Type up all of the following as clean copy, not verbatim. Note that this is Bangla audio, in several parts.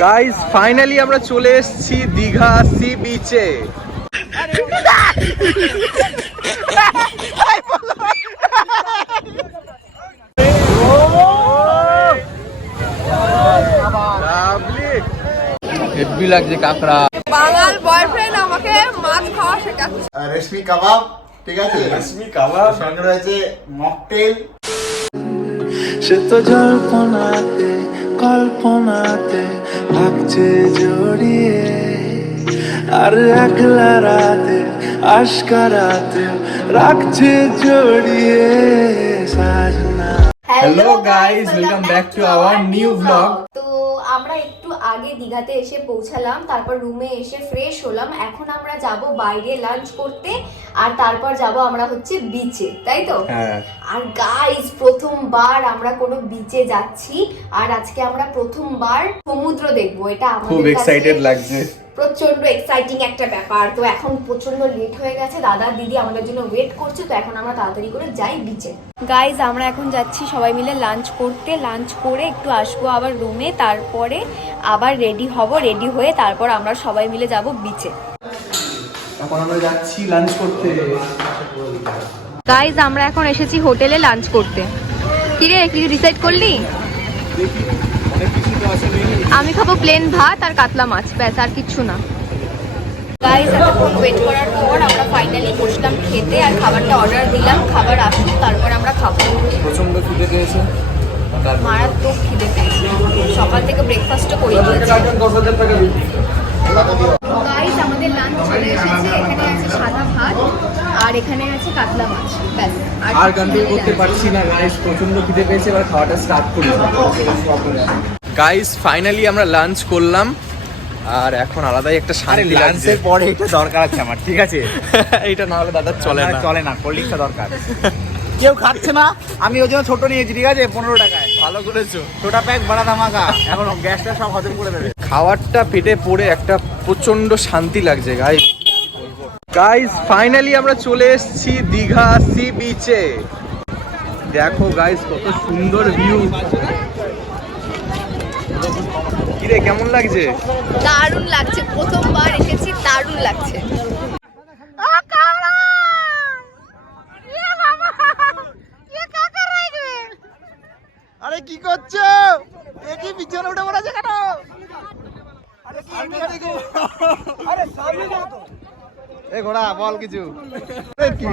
গাইস ফাইনালি আমরা চলে এসেছি দীঘা সি বিচে। হেভি লাগছে কাঁকড়া। বাঙাল বয়ফ্রেন্ড আমাকে মাছ খাওয়া শেখাচ্ছে। রেশমি কাবাব, ঠিক আছে, রেশমি কাবাব, সঙ্গে রয়েছে মকটেল। সে তো জল্পনাতে কল্পনাতে থাকছে জড়িয়ে, আর একলা রাতে আশকারাতে রাখছে জড়িয়ে সাজনা। Hello guys, welcome back to our new blog. তো আমরা একটু আগে দীঘাতে এসে পৌঁছালাম, তারপর রুমে এসে ফ্রেশ হলাম। এখন আমরা যাব বাইরে লাঞ্চ করতে, আর তারপর যাব আমরা হচ্ছে বিচে, তাই তো? হ্যাঁ। আর গাইস প্রথমবার আমরা কোনো বিচে যাচ্ছি, আর আজকে আমরা প্রথমবার সমুদ্র দেখবো। এটা আমাদের খুব এক্সাইটেড লাগছে, প্রচন্ড এক্সাইটিং একটা ব্যাপার। তো এখন প্রচন্ড লেট হয়ে গেছে, দাদা দিদি আমাদের জন্য ওয়েট করছে, তো এখন আমরা তাড়াতাড়ি করে যাই বিচে। গাইজ আমরা এখন যাচ্ছি সবাই মিলে লাঞ্চ করতে। লাঞ্চ করে একটু আসবো আবার রুমে, তারপরে আবার রেডি হব। রেডি হয়ে তারপর আমরা সবাই মিলে যাব বিচে। এখন আমরা যাচ্ছি লাঞ্চ করতে। গাইজ আমরা এখন এসেছি হোটেলে লাঞ্চ করতে। কিরে কি ডিসাইড করলি? আমি খাবো প্লেন ভাত আর কাতলা মাছ, ব্যাস, আর কিচ্ছু না। গাইস এতক্ষণ ওয়েট করার পর আমরা ফাইনালি বসলাম খেতে, আর খাবারটা অর্ডার দিলাম। খাবার আসুক তারপর আমরা খাবো। প্রচন্ড খিদে পেয়েছে, মারাত্মক খিদে পেয়েছে, সকাল থেকে ব্রেকফাস্টও করে নিয়েছি। গাইস আমাদের লাঞ্চ চলে এসেছে। এখানে আছে সাদা ভাত আর এখানে আছে কাতলা মাছ, ব্যাস। আর কন্ট্রোল করতে পারছি না গাইস, প্রচন্ড খিদে পেয়েছে। এবার খাওয়াটা স্টার্ট করি। গাইস ফাইনালি আমরা লাঞ্চ করলাম, আর এখন আলাদাই একটা শান্তি লাগছে। লাঞ্চের পরে এটা দরকার আছে আমার, ঠিক আছে? এইটা না হলে দাদা চলে না। চলে না, কোল্ড ড্রিঙ্কসটা দরকার। কেউ খাচ্ছে না, আমি ওই জন্য ছোট নিয়েছি, ঠিক আছে, 15 টাকায়। ভালো করেছো। ছোটা প্যাক বড়া ধামাকা, এখন গ্যাসটা সব হজম করে দেবে। খাবারটা পেটে পড়ে একটা প্রচন্ড শান্তি লাগছে গাইস। গাইস ফাইনালি আমরা চলে এসেছি দীঘা সি বিচে। দেখো গাইস কত সুন্দর ভিউ। কিরে কেমন লাগছে? দারুণ লাগছে, প্রথমবার এসেছি, দারুণ লাগছে। আরে কি করছো? এ কি পিছনে উঠে পড়েছে কেন? আরে সামনে যাও তো। এ ঘোড়া বল কিছু। এ কি?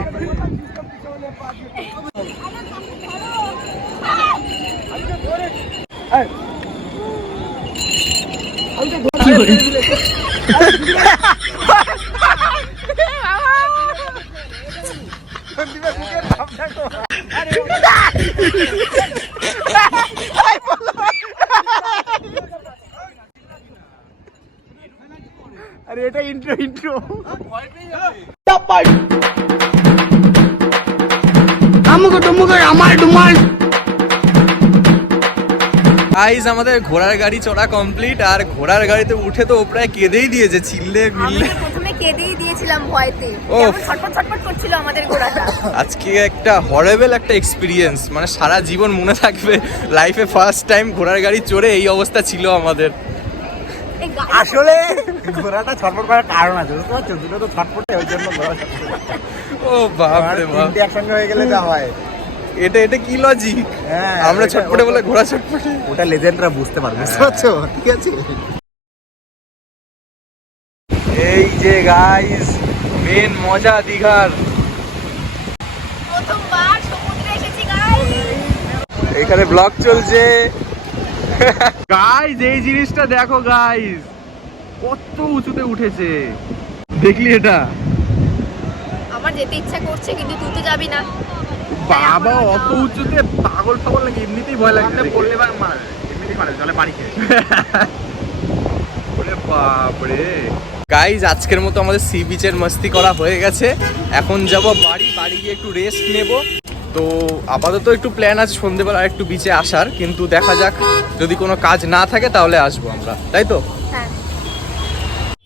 আরে এটা ইন্ট্রো গাইস আমাদের ঘোড়ার গাড়ি চড়া কমপ্লিট, আর ঘোড়ার গাড়িতে উঠে তো প্রায় কেঁদেই দিয়েছে, চিল্লে আমি মিললে। তো প্রথমে কেঁদেই দিয়েছিলাম ভয়তে, ও কেমন ছটফট ছটফট করছিল আমাদের ঘোড়াটা। আজকে একটা হরেবল একটা এক্সপিরিয়েন্স, মানে সারা জীবন মনে থাকবে। লাইফে ফার্স্ট টাইম ঘোড়ার গাড়ি চড়ে এই অবস্থা ছিল আমাদের। এই গাড়ি- আসলে ঘোড়াটা ছটফট করার কারণ আছে, বুঝতে পারছো? দুটো তো ছটফটে, ওই জন্য ঘোড়া ছটফট। ও বাপ রে বাপ, তিনটে একসঙ্গে হয়ে গেলে যা হয়। এটা কি লজিক? হ্যাঁ, আমরা ওটা- ছটপটে বলে ঘোড়া ছটপটে। ওটা লেজেন্ডরা বুঝতে পারবে, বুঝতে পারছো? ঠিক আছে। এই যে গাইস মেন মজা দীঘার। প্রথমবার সমুদ্রে এসেছি গাইস। এখানে ব্লগ চলছে। গাইস এই জিনিসটা দেখো গাইস, কত উঁচুতে উঠেছে, দেখলি এটা? আমার যেতে ইচ্ছা করছে, কিন্তু তুই তো যাবি না। বাবা অত উঁচুতে পাগল পাগল লাগে, এমনিতেই ভয় লাগছে। পড়লে মার এমনিতেই মারে, চলে বাড়ি খেয়ে। ওরে বাপ রে। গাইস আজকের মতো আমাদের সি বিচের মস্তি করা হয়ে গেছে। এখন যাব বাড়ি গিয়ে একটু রেস্ট নেব। তো আপাতত একটু প্ল্যান আছে সন্ধ্যেবেলা একটু বিচে আসার, কিন্তু দেখা যাক, যদি কোনো কাজ না থাকে তাহলে আসবো আমরা, তাই তো? হ্যাঁ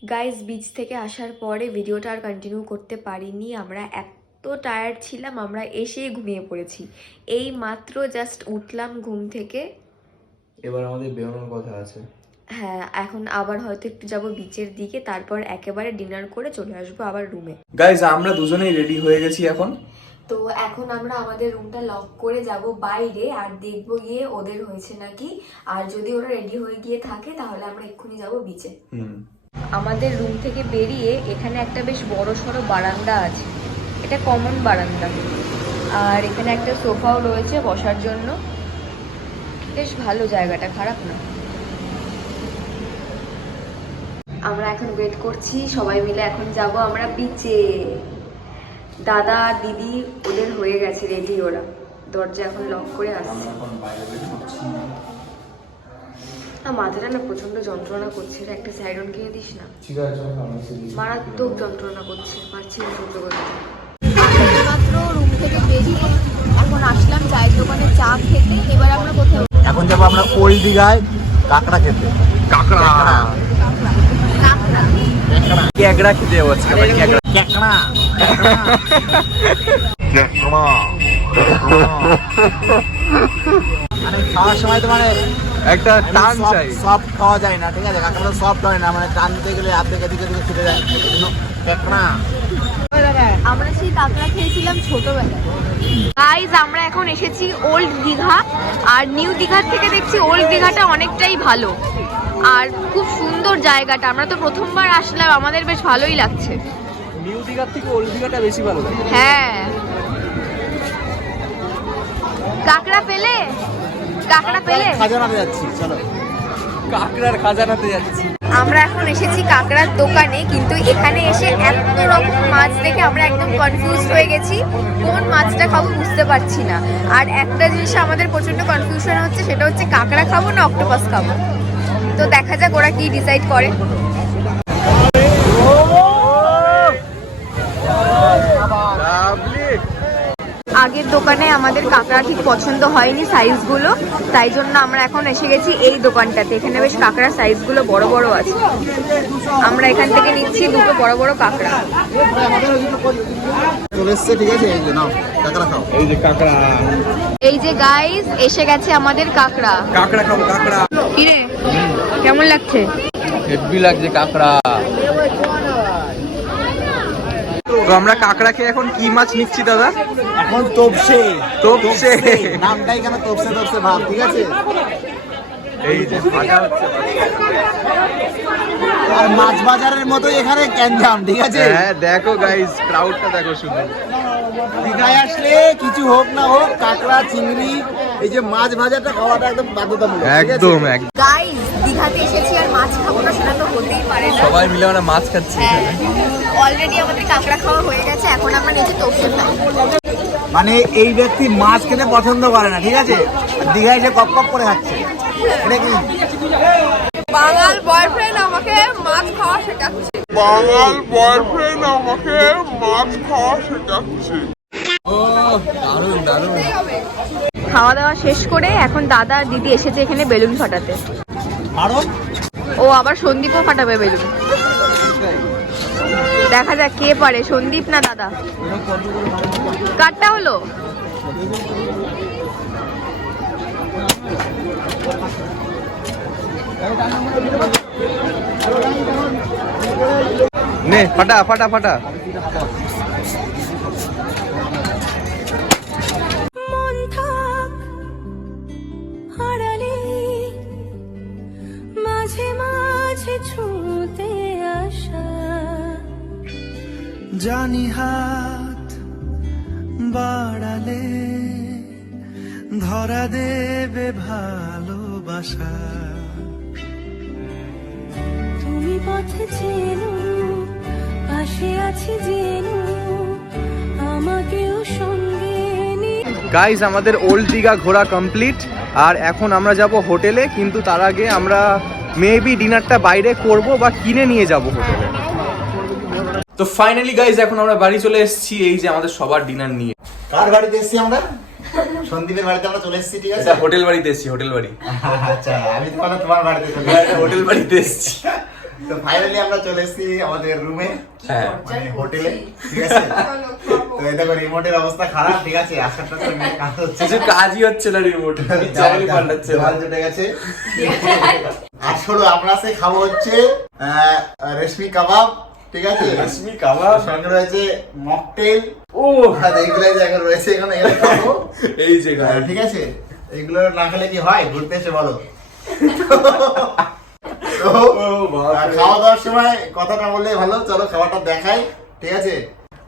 গাইস, বিচ থেকে আসার পরে ভিডিওটা আর কন্টিনিউ করতে পারিনি। আমরা এত টায়ার্ড ছিলাম, আমরা এসেই ঘুমিয়ে পড়েছি। এই মাত্র জাস্ট উঠলাম ঘুম থেকে। এবার আমাদের বেরোনোর কথা আছে। হ্যাঁ, এখন আবার হয়তো একটু যাব বিচের দিকে, তারপর একেবারে ডিনার করে চলে আসবো আবার রুমে। গাইজ আমরা দুজনেই রেডি হয়ে গেছি এখন। তো এখন আমরা আমাদের রুমটা লক করে যাব বাইরে, আর দেখবো গিয়ে ওদের হয়েছে নাকি, আর যদি ওরা রেডি হয়ে গিয়ে থাকে তাহলে আমরা এক্ষুনি যাব বিচে। আমাদের রুম থেকে বেরিয়ে এখানে একটা বেশ বড় সড়ো বারান্দা আছে, এটা কমন বারান্দা, আর এখানে একটা সোফাও রয়েছে বসার জন্য, বেশ ভালো জায়গাটা, খারাপ না। আমরা এখন ওয়েট করছি, সবাই মিলে এখন যাব আমরা বিচে। দাদা আর দিদি ওদের হয়ে গেছে রেডি, ওরা দরজা এখন লক করে আসছে। মাথাটা না প্রচন্ড যন্ত্রণা করছে, একটা সাইডন কিনে দিস না, মারাত্মক যন্ত্রণা করছে, পারছি না সহ্য করতে। মাত্র রুম থেকে বেরিয়ে এখন আসলাম চায়ের দোকানে চা খেতে। এবার আমরা কোথায়? এখন যাবো আমরা ওল্ড দীঘায় কাঁকড়া খেতে। কাঁকড়া ক্যাকড়া খেতে যাবো আজকে ভাই, ক্যাকড়া কাঁকড়া মানে খাওয়ার সময় তো মানে একটা টান চাই, সব খাওয়া যায় না, ঠিক আছে? কাঁকড়া সফট হয় না, মানে টানতে গেলে আর্ধেক এদিকে দিকে ছুটে যায়। কাঁকড়া আমরা সেই কাঁকড়া খেয়েছিলাম ছোটবেলায়। গাইজ আমরা এখন এসেছি ওল্ড দীঘা, আর নিউ দীঘার থেকে দেখছি ওল্ড দীঘাটা অনেকটাই ভালো, আর খুব সুন্দর জায়গাটা। আমরা তো প্রথমবার আসলাম, আমাদের বেশ ভালোই লাগছে। নিউ দীঘার থেকে ওল্ড দীঘাটা বেশি ভালো লাগে। হ্যাঁ, কাঁকড়া পেলে, কাঁকড়া পেলে খাজানাতে যাচ্ছি, চলো কাঁকড়ার খাজানাতে যাচ্ছি। আমরা এখন এসেছি কাঁকড়ার দোকানে, কিন্তু এখানে এসে এত রকম মাছ দেখে আমরা একদম কনফিউজ হয়ে গেছি, কোন মাছটা খাবো বুঝতে পারছি না। আর একটা জিনিস আমাদের প্রচন্ড কনফিউশন হচ্ছে, সেটা হচ্ছে কাঁকড়া খাবো না অক্টোপাস খাবো। তো দেখা যাক ওরা কি ডিসাইড করে। আগের দোকানে আমাদের কাঁকড়া ঠিক পছন্দ হয়নি সাইজগুলো, তাই জন্য আমরা এখন এসে গেছি এই দোকানটাতে। এখানে বেশ কাঁকড়ার সাইজগুলো বড় বড় আছে, আমরা এখান থেকে নিচ্ছি দুটো বড় বড় কাঁকড়া। চলে এসছে, ঠিক আছে? এই যে নাও কাঁকড়া খাও। এই যে কাঁকড়া, এই যে গাইস এসে গেছে আমাদের কাঁকড়া। কাঁকড়া খাবো, কাঁকড়া। কিরে কেমন লাগছে? হেভি লাগছে কাঁকড়া। তো আমরা কাঁকড়া খেয়ে এখন কি মাছ নিচ্ছি দাদা? এখন তোপসে। তোপসে নামটাই কেন তোপসে তোপসে ভাব, ঠিক আছে? এই যে ভাজা হচ্ছে। আর মাছ বাজারের মতো এখানে ক্যান্জাম, ঠিক আছে? হ্যাঁ দেখো গাইস, ক্রাউডটা দেখো শুধু। দীঘায় আসলে কিছু হোক না হোক, কাঁকড়া চিংড়ি এই যে মাছ ভাজাটা খাওয়াটা একদম বাধ্যতামূলক, ঠিক আছে? একদম একদম। গাইস দীঘাতে এসেছি আর মাছ খাবো না সেটা তো হতেই পারে না। সবাই মিলে আমরা মাছ খাচ্ছি। অলরেডি আমাদের কাঁকড়া খাওয়া হয়ে গেছে, এখন আমরা নিচে তোপসে খাই। মানে এই ব্যক্তি মাছ খেতে পছন্দ করে না, ঠিক আছে? দীঘায় এসে কপ কপ করে খাচ্ছে, এটা কি? বাঙাল বয়ফ্রেন্ড আমাকে মাছ খাওয়া শেখাচ্ছে। ও দারুণ দারুণ। খাওয়া দাওয়া শেষ করে এখন দাদা আর দিদি এসেছে এখানে বেলুন ফাটাতে। আরো ও আবার সন্দীপও ফাটাবে বেলুন, দেখা যাক কে পারে, সন্দীপ না দাদা। কাটটা হলো নে ফাটা ফাটা ফাটা। মাঝে মাঝে ছুঁতে আসা, জানি হাত বাড়ালে ধরা দেবে ভালোবাসা। তুমি পথে চেনো, পাশে আছি জেনো, আমাকেও সঙ্গে নিয়ে। গাইস আমাদের ওল্ড দীঘা ঘোরা কমপ্লিট, আর এখন আমরা যাব হোটেলে, কিন্তু তার আগে আমরা মেবি ডিনারটা বাইরে করব বা কিনে নিয়ে যাব হোটেলে। তো ফাইনালি গাইস এখন আমরা বাড়ি চলে এসেছি, এই যে আমাদের সবার ডিনার নিয়ে। কার বাড়িতে এসেছি আমরা? সন্দীপের বাড়িতে আমরা চলে এসেছি, ঠিক আছে? হোটেল বাড়িতে এসেছি, হোটেল বাড়ি। আচ্ছা, আমি তো তোমার বাড়িতে চলে এসেছি। হোটেল বাড়িতে এসেছি। তো ফাইনালি আমরা চলে এসেছি আমাদের রুমে, হ্যাঁ মানে হোটেলে, ঠিক আছে। তো এই দেখো রিমোটের অবস্থা খারাপ, ঠিক আছে। আসারটা তো মেয়ে কাজ হচ্ছে, কিছু কাজই হচ্ছে না রিমোট, চ্যানেল পাল্টাচ্ছে না। দেওয়াল জুটে গেছে। আর শোনো, আমরা সে খাবো হচ্ছে রেশমি কাবাব, ঠিক আছে। রেশমি কাবাব, সঙ্গে রয়েছে মকটেল, ও আর এইগুলো জায়গা রয়েছে এখানে, এখানে খাবো। এই যে guys, ঠিক আছে, এইগুলো না খেলে কি হয়, ঘুরতে এসে বলো। তো ও বাবা, খাওয়া দাওয়ার সময় কথাটা বললে ভালো। চলো খাবারটা দেখাই, ঠিক আছে।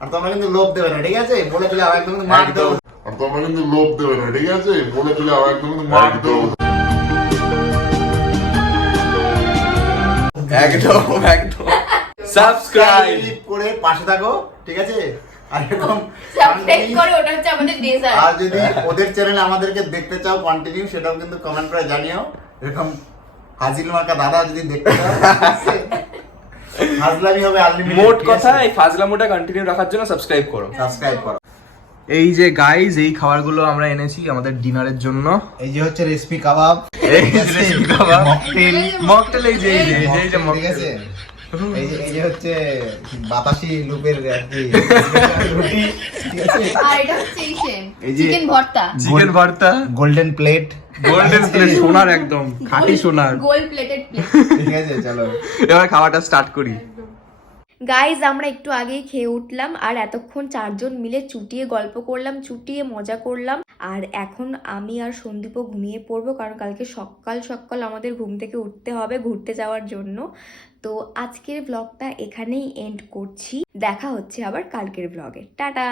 আর তোমরা কিন্তু লোভ দেবে না, ঠিক আছে। বলে দিলে আবার একদম মার দেবো। আর তোমরা কিন্তু লোভ দেবে না, ঠিক আছে। বলে দিলে আবার একদম কিন্তু মার দেবো। একদম একদম সাবস্ক্রাইব করে পাশে থাকো, ঠিক আছে। আর এরকম সাবস্ক্রাইব করে, ওটা হচ্ছে আমাদের ডেজার্ট। আর যদি ওদের চ্যানেলে আমাদেরকে দেখতে চাও কন্টিনিউ, সেটাও কিন্তু কমেন্ট করে জানিও। এরকম হাজিল মার্কা দাদা যদি দেখতে চাও, হাজলামি হবে আনলিমিটেড। মোট কথা, এই ফাজলামোটা কন্টিনিউ রাখার জন্য সাবস্ক্রাইব করো। সাবস্ক্রাইব করো। এই যে গাইজ, এই খাবারগুলো আমরা এনেছি আমাদের ডিনারের জন্য। এই যে হচ্ছে রেসিপি কাবাব, এই যে রেশমি কাবাব, মকটেল, মকটেল, এই যে এই যে এই যে ঠিক মকটেল। আছে। এই যে হচ্ছে বাতাসি লুপের আর কি রুটি, ঠিক আছে। আর এটা হচ্ছে এই যে চিকেন ভর্তা, চিকেন ভর্তা, গোল্ডেন প্লেট, গোল্ডেন প্লেট, সোনার একদম খাঁটি সোনার। Gold plated plate. ঠিক আছে। চলো এবার খাওয়াটা স্টার্ট করি। গাইজ, আমরা একটু আগেই খেয়ে উঠলাম, আর এতক্ষণ চারজন মিলে চুটিয়ে গল্প করলাম, চুটিয়ে মজা করলাম। আর এখন আমি আর সন্দীপও ঘুমিয়ে পড়বো, কারণ কালকে সকাল সকাল আমাদের ঘুম থেকে উঠতে হবে ঘুরতে যাওয়ার জন্য। তো আজকের ব্লগটা এখানেই এন্ড করছি, দেখা হচ্ছে আবার কালকের ব্লগে। টাটা।